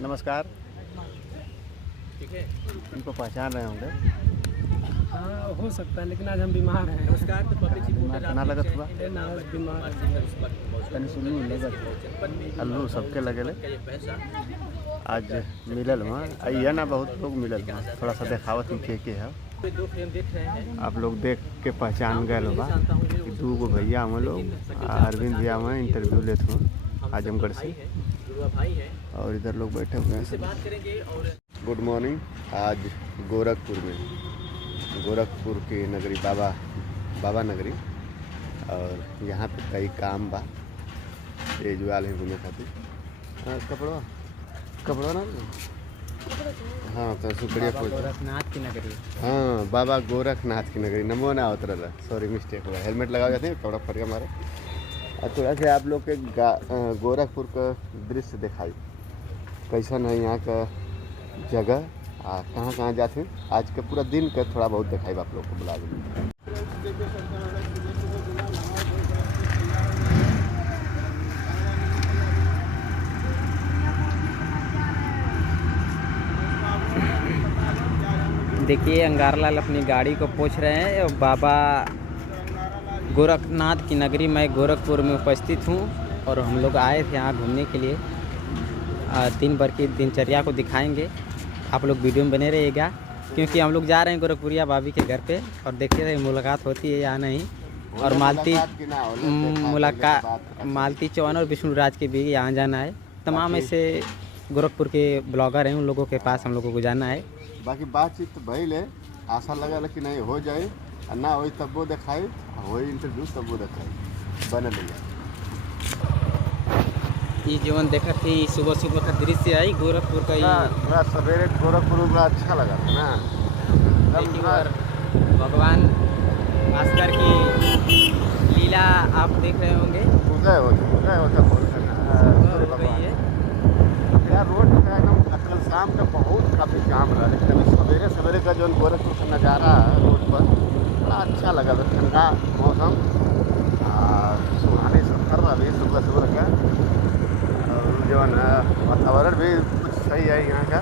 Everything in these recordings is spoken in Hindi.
नमस्कार। इनको पहचान रहे होंगे। हाँ हो सकता है, लेकिन आज हम बीमार हैं। नमस्कार। तो बीमार तना लगत हुआ बीमार तनी सुनी लगत अल्लू सबके लगेले आज मिलल हुआ ये ना बहुत लोग मिलल हुआ। थोड़ा सा देखावत में के है आप लोग देख के पहचान गए बा कि 2 गो भैया हम लोग अरविंद भैया हुआ इंटरव्यू लेते हुए आजमगढ़ से और इधर लोग बैठे हुए हैं। Good morning. आज गोरखपुर की नगरी बाबा नगरी और यहाँ पे कई काम बा एजुआल है घूमे खातिर। कपड़ा ना हाँ तो शुक्रिया गोरखनाथ की नगरी। हाँ बाबा गोरखनाथ की नगरी नमो ना उतरल सॉरी मिस्टेक हुआ। हेलमेट लगा जाते हैं कपड़ा फट गया हमारे। और थोड़ा सा आप लोग के गोरखपुर का दृश्य दिखाई कैसा है यहाँ का जगह कहाँ कहाँ जाते हैं आज का पूरा दिन का थोड़ा बहुत दिखाई आप लोग को बुला देंगे। देखिए अंगारलाल अपनी गाड़ी को पोंछ रहे हैं। बाबा गोरखनाथ की नगरी मैं गोरखपुर में उपस्थित हूँ और हम लोग आए थे यहाँ घूमने के लिए। दिन भर की दिनचर्या को दिखाएंगे, आप लोग वीडियो में बने रहिएगा क्योंकि हम लोग जा रहे हैं गोरखपुरिया भाभी के घर पे और देखते रहे मुलाकात होती है या नहीं। और मालती चौहान और विष्णुराज के भी यहाँ जाना है। तमाम ऐसे गोरखपुर के ब्लॉगर हैं, उन लोगों के पास हम लोगों को जाना है। बाकी बातचीत तो भइले आशा लगा कि नहीं हो जाए ना हो तब वो दिखाई हो इंटरव्यू तब वो दिखाई बने नहीं। ये जीवन देखा कि सुबह सुबह का दृश्य है गोरखपुर का। थोड़ा सवेरे गोरखपुर में अच्छा लगा था ना। और भगवान भास्कर की लीला आप देख रहे होंगे। उदय होता यार रोड एकदम कल शाम का बहुत काफ़ी जाम रहा, लेकिन अभी सवेरे का जो गोरखपुर का नज़ारा रोड पर बड़ा अच्छा लगा था। ठंडा मौसम सुहानी सफर अभी सुबह का और जो है वातावरण भी कुछ सही है यहाँ का।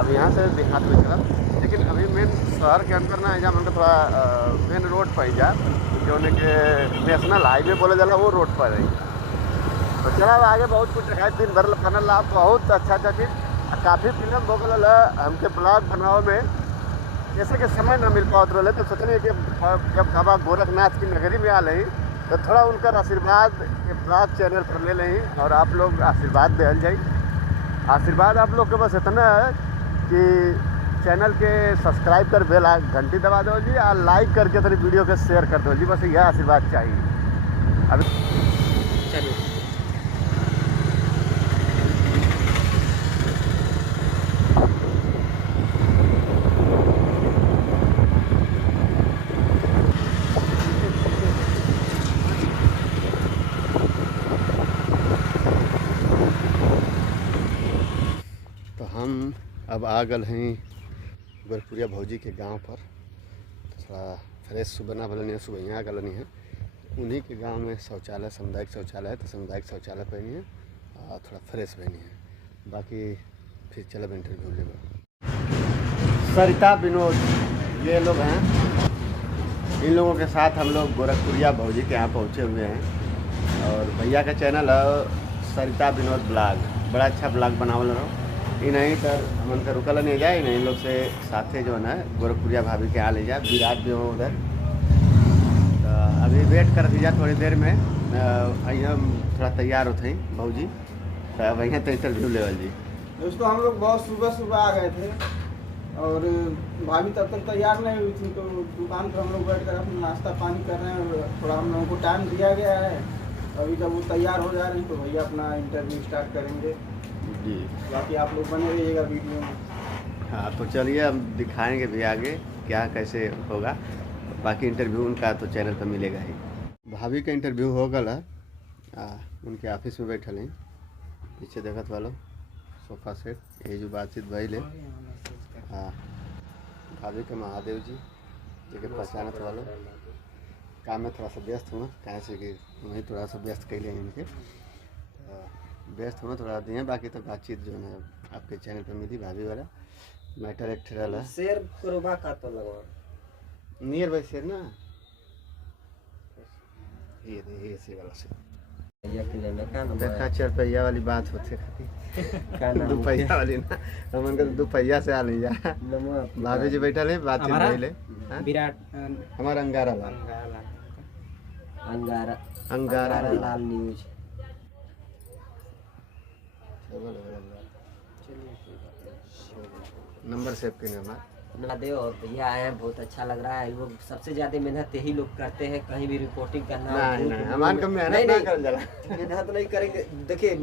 अब यहाँ से देहात में चला, लेकिन अभी मेन शहर के अंदर ना जहाँ मतलब थोड़ा मेन रोड पर ही जा जो के नेशनल हाईवे बोले जाला वो रोड पर है। तो चला आगे बहुत कुछ दिखाई दिन भर बनल बहुत अच्छा चीज़ काफ़ी फिल्म हो गल हमके ब्लॉग बनाओ में जैसे कि समय न मिल पात रहे तो सोचने कि जब बाबा गोरखनाथ की नगरी में आ रही तो थोड़ा उनका आशीर्वाद ब्लॉग चैनल पर ले लें और आप लोग आशीर्वाद दिल जाए। आशीर्वाद आप लोग के बस इतना है कि चैनल के सब्सक्राइब कर बेल घंटी दबा दो जी और लाइक करके थोड़ी वीडियो के शेयर कर दो जी, बस यह आशीर्वाद चाहिए। अभी चलिए हम अब आ गए हैं गोरखपुरिया भौजी के गांव पर। थोड़ा फ्रेश सुबह ना भले नहीं सुबह यहाँ गल नहीं है उन्हीं के गांव में शौचालय सामुदायिक शौचालय है तो सामुदायिक शौचालय पहनी है और थोड़ा फ्रेश बनी है। बाकी फिर चलब इंटरव्यू ले। सरिता विनोद ये लोग हैं, इन लोगों के साथ हम लोग गोरखपुरिया भौजी के यहाँ पहुँचे हुए हैं और भैया का चैनल है सरिता विनोद ब्लॉग। बड़ा अच्छा ब्लॉग बनावल रहो नहीं पर हमन का रुकल नहीं जाए इन लोग से साथे जो है गोरखपुरिया भाभी के यहाँ ले जाए। विराट भी हो उधर तो अभी वेट कर दिया थोड़ी देर में हम थोड़ा तैयार होते हैं भौजी तो अब यहाँ तो इंटरव्यू लेवल जी। दोस्तों हम लोग बहुत सुबह आ गए थे और भाभी तब तक तैयार नहीं हुई थी तो दुकान पर हम लोग बैठ कर अपना नाश्ता पानी कर रहे हैं। थोड़ा हम लोगों को टाइम दिया गया है, अभी जब वो तैयार हो जा रहे हैं तो भैया अपना इंटरव्यू स्टार्ट करेंगे जी। बाकी आप लोग बने रहिएगा वीडियो में। हाँ तो चलिए हम दिखाएंगे भी आगे क्या कैसे होगा। बाकी इंटरव्यू उनका तो चैनल पर मिलेगा ही। भाभी का इंटरव्यू हो गया उनके ऑफिस में बैठल हैं पीछे देखत वालों सोफा सेट ये जो बातचीत भाई ले। हाँ भाभी के महादेव जी जो पहचानत वालों काम में थोड़ा सा व्यस्त हुआ कहाँ से कि वहीं थोड़ा सा व्यस्त कैले इनके व्यस्त होना थोड़ा दिए। बाकी तो बातचीत जो है आपके चैनल पे मिली भाभी वाला मैटर एक ठहरा शेर करोबा का तो लगवा नियर बाई शेर ना ये से वाला से भैया के लेने का नंबर देखा 4 पहिया वाली बात होते खाती का नाम 2 पहिया वाली ना हमन के 2 पहिया से आ लिया नंबर भाभी जी बैठा ले बात हमारा? ले विराट हमारा अंगारा लाल अंगारा लाल न्यूज नंबर सेव के नाम ना दे और भैया आए हैं बहुत अच्छा लग रहा है। लोग सबसे ज्यादा मेहनत यही लोग करते हैं, कहीं भी रिपोर्टिंग करना नहीं नहीं हमान का मेहनत ना कर जाला मेहनत नहीं करेंगे। देखिए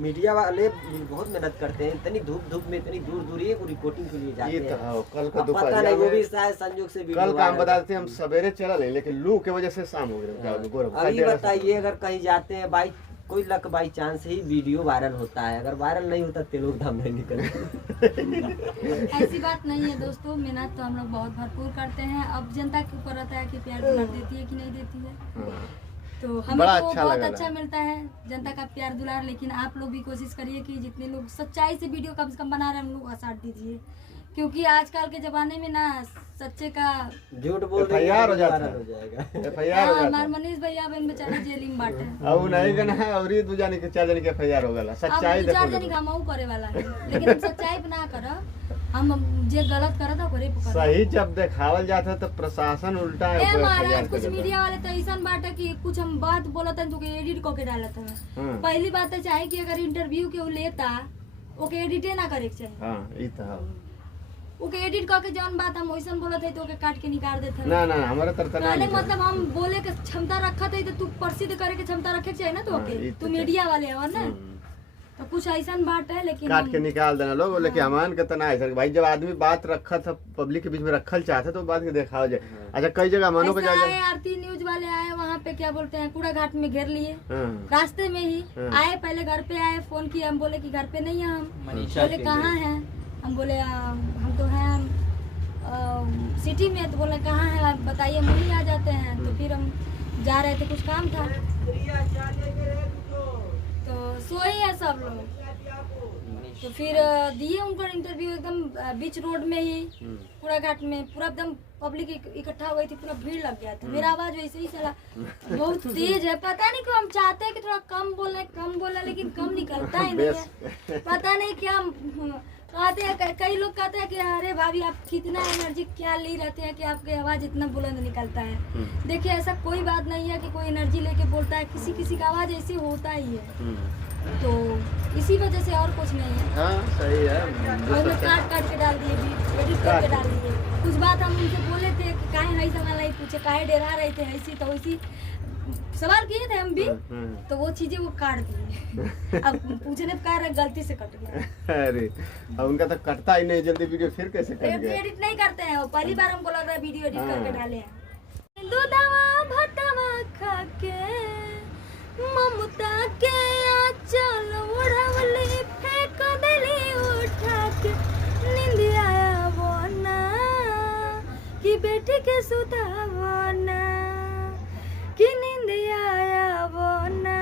मीडिया वाले बहुत मेहनत करते हैं, इतनी धूप में इतनी दूर एक रिपोर्टिंग के लिए जाते ये हैं। तो है, कल को अब पता दोपहर नहीं वो भी शायद संयोग से कल का हम बताते हम सवेरे चला ले लेकिन लू के वजह से शाम हो गया अभी बताइए अगर कहीं जाते हैं बाई कोई luck by chance he video viral होता है, अगर वायरल नहीं होता तो लोग धाम नहीं निकलते। ऐसी बात नहीं है दोस्तों, मेहनत तो हम लोग बहुत भरपूर करते हैं। अब जनता के ऊपर रहता है कि प्यार दुलार देती है कि नहीं देती है। तो हमें बड़ा तो अच्छा बहुत लगा अच्छा मिलता है जनता का प्यार दुलार, लेकिन आप लोग भी कोशिश करिए कि जितने लोग सच्चाई से वीडियो कम से कम बना रहे हैं हम लोग का साथ दीजिए, क्योंकि आजकल के जमाने में ना सच्चे का झूठ बोल रहे FIR हो जाता है। हो जाएगा। FIR हो जाता हमारे मनीष भैया बहन बेचारा जेल में बाटे। अब नहीं गना है और ये 2 जाने के 4 जाने के FIR हो गला सच्चाई अब 4 देखो जनी घमाऊ करे वाला है, लेकिन हम सच्चाई पे ना करब, हम जे गलत करत है करे पकड़। सही जब दिखावल जाता है तो प्रशासन उल्टा ए है महाराज कुछ मीडिया वाले तो ऐसा बाटे कि कुछ हम बात बोलत हैं तो के एडिट करके डालत हैं। पहली बात तो चाहे कि अगर इंटरव्यू के लेता ओके एडिटे ना करे के चाहिए। हां ई तो है ओके एडिट करके जौन बात हम वैसन बोलत है तो ओके काट के निकाल देते हैं। ना ना हमारा तरफ ना कहने मतलब हम बोले के क्षमता रखत है तो तू प्रसिद्ध करे के क्षमता रखे के चाहिए ना, तो हाँ, ओके ये तू तो मीडिया वाले हो ना, तो कुछ ऐसा बात है लेकिन काट के निकाल देना लोग लेकिन हमान के तना है सर भाई जब आदमी बात रखा था पब्लिक के बीच में रखल चाहता तो बात के दिखाओ जाए। अच्छा कई जगह मानो के ऐसे जाए आए आरती न्यूज वाले आए वहाँ पे क्या बोलते हैं कूड़ा घाट में घेर लिए हां रास्ते में ही हाँ। आए, पहले घर पे आए, फोन किया, हम बोले कि घर पे नहीं है हम, बोले कहाँ हैं, हम बोले हम तो हैं सिटी में, तो बोले कहाँ है आप बताइए, हम वहीं आ जाते हैं। तो फिर हम जा रहे थे कुछ काम था तो सोए है सब लोग, तो फिर दिए उनको इंटरव्यू एकदम बीच रोड में ही पूरा घाट में पूरा एकदम पब्लिक इकट्ठा हुई थी, पूरा भीड़ लग गया था। मेरा आवाज वैसे ही चला बहुत तेज है, पता नहीं क्यों हम चाहते हैं कि थोड़ा कम बोले लेकिन कम निकलता ही नहीं है, पता नहीं क्या कहते हैं। कई लोग कहते हैं कि अरे भाभी आप कितना एनर्जी क्या ले रहते हैं कि आपकी आवाज इतना बुलंद निकलता है। देखिए ऐसा कोई बात नहीं है कि कोई एनर्जी लेके बोलता है, किसी किसी का आवाज ऐसे होता ही है, तो इसी वजह से और कुछ नहीं है। हां सही है और मैं काट के डाल दिए, एडिट करके डाल दिए। कुछ बात हम उनसे बोले थे कि काहे है सवाल नहीं पूछे, काहे डरा रहे थे, ऐसी तो वैसी सवाल किए थे हम भी, तो वो चीजें वो काट दिए। अब पूछने का गलती से कट गया। अरे अब उनका तो कटता ही नहीं जल्दी वीडियो फिर कैसे कट गया। एडिट नहीं करते हैं, वो पहली बार हमको लग रहा है वीडियो एडिट करके डाले हैं। दूधवा भटवा खा के ममता के आंचल उड़वली फेंक देली उठा के, नींद आया वो ना कि बेटी के सुतावो ना, कि नींद आया वो ना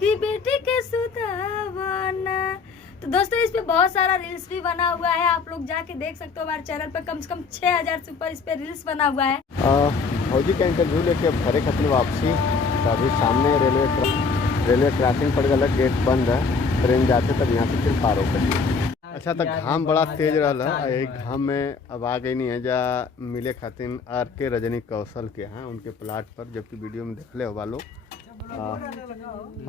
कि बेटी के सुतावो ना। तो दोस्तों इस पे बहुत सारा रील्स भी बना हुआ है, आप लोग जाके देख सकते हो हमारे चैनल पे कम से कम 6000 से ऊपर इस पे रील्स बना हुआ है। फौजी का इंटरव्यू लेके अब घरे खातिर वापसी, तो अभी सामने रेलवे क्रॉसिंग पड़ गया, गेट बंद है, ट्रेन जाते तब यहाँ से फिर पार होकर। अच्छा तो घाम बड़ा तेज रहा है, यही घाम में अब आ गई नहीं है जा मिले खातिर RK रजनी कौशल के यहाँ उनके प्लाट पर, जबकि वीडियो में देखले हो लोग।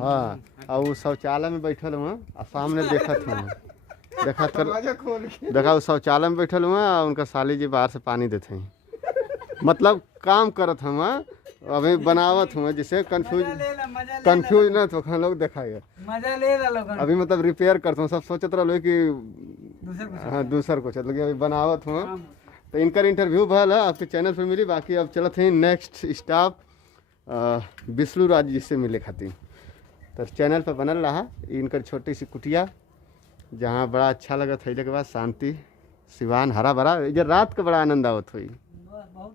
हाँ और वो शौचालय में बैठल हुआ और सामने देखा वो शौचालय में बैठल हुआ और उनका साली जी बाहर से पानी देते हैं, मतलब काम करत हम अभी बनावत हुआ जिसे कंफ्यूज ना तो लोग दिखाएगा मजा ले लोग अभी मतलब रिपेयर करता हूँ, सब सोचत रहो कि हाँ दूसर कुछ मतलब अभी बनावत हुआ। तो इनका इंटरव्यू भल है आपके चैनल पर मिली, बाकी अब चलत हैं नेक्स्ट स्टॉप बिस्लू राज जी से मिले खातिर, तो चैनल पर बनल रहा। इनकर छोटी सी कुटिया जहाँ बड़ा अच्छा लगा था, के बाद शांति सिवान हरा भरा, इधर रात का बड़ा आनंद आवत हुई।